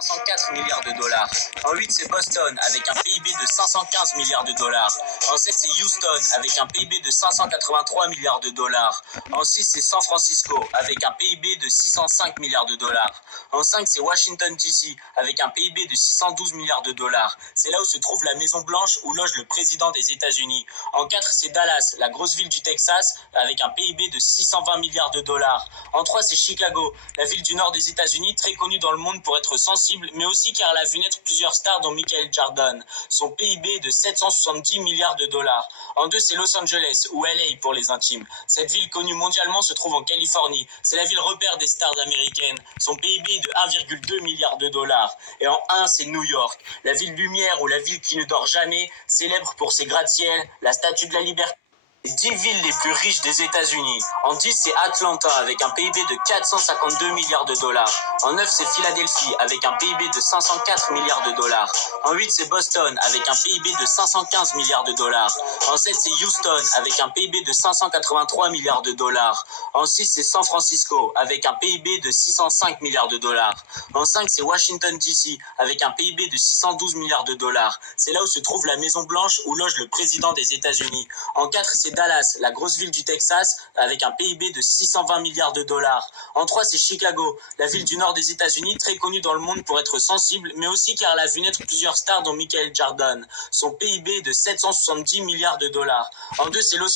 504 milliards de dollars. En 8, c'est Boston avec un PIB de 515 milliards de dollars. En 7, c'est Houston avec un PIB de 583 milliards de dollars. En 6, c'est San Francisco avec un PIB de 605 milliards de dollars. En 5, c'est Washington DC avec un PIB de 612 milliards de dollars. C'est là où se trouve la Maison Blanche où loge le président des États-Unis. En 4, c'est Dallas, la grosse ville du Texas, avec un PIB de 620 milliards de dollars. En 3, c'est Chicago, la ville du nord des États-Unis, très connue dans le monde pour être sensible, mais aussi car elle a vu naître plusieurs stars dont Michael Jordan. Son PIB est de 770 milliards de dollars. En 2, c'est Los Angeles, ou LA pour les intimes. Cette ville connue mondialement se trouve en Californie. C'est la ville repère des stars américaines. Son PIB est de 1,2 milliard de dollars. Et en 1, c'est New York, la ville lumière ou la ville qui ne dort jamais, célèbre pour ses gratte-ciels, la Statue de la Liberté. Les 10 villes les plus riches des États-Unis. En 10, c'est Atlanta avec un PIB de 452 milliards de dollars. En 9, c'est Philadelphie avec un PIB de 504 milliards de dollars. En 8, c'est Boston avec un PIB de 515 milliards de dollars. En 7, c'est Houston avec un PIB de 583 milliards de dollars. En 6, c'est San Francisco avec un PIB de 605 milliards de dollars. En 5, c'est Washington DC avec un PIB de 612 milliards de dollars. C'est là où se trouve la Maison Blanche où loge le président des États-Unis. En 4, c'est Dallas, la grosse ville du Texas, avec un PIB de 620 milliards de dollars. En 3, c'est Chicago, la ville du nord des États-Unis, très connue dans le monde pour être sensible, mais aussi car elle a vu naître plusieurs stars dont Michael Jordan. Son PIB est de 770 milliards de dollars. En 2, c'est Los